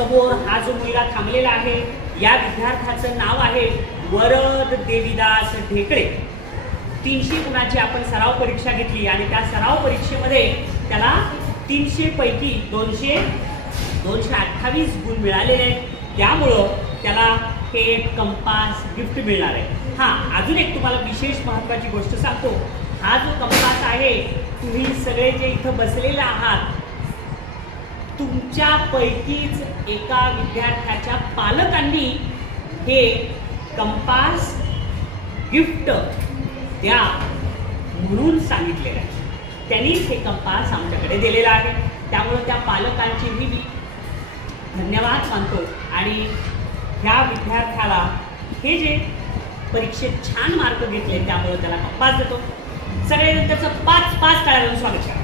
समोर हा जो मुलगा थांबलेला आहे या विद्यार्थ्याचं नाव आहे वरद देविदास ढेकळे. 300 गुणाची आपण सराव परीक्षा घेतली आणि त्या सराव परीक्षेमध्ये त्याला 300 पैकी 228 गुण मिळालेले आहेत. त्यामुळं त्याला हे कंपास गिफ्ट मिळणार आहे. हां, अजून एक तुम्हाला विशेष महत्त्वाची गोष्ट सांगतो. हा जो कंपास आहे, तुम्ही सगळे जे इथं बसलेले आहात तुमच्यापैकीच एका विद्यार्थ्याच्या पालकांनी हे कंपास गिफ्ट द्या म्हणून सांगितलेलं आहे. त्यांनीच हे कंपास आमच्याकडे दिलेला आहे. त्यामुळं त्या पालकांची मी धन्यवाद मानतो आणि ह्या विद्यार्थ्याला हे जे परीक्षेत छान मार्क घेतले त्यामुळे त्याला कंपास देतो. सगळेजण त्याचं 5 टाळ्या देऊन स्वागत करा.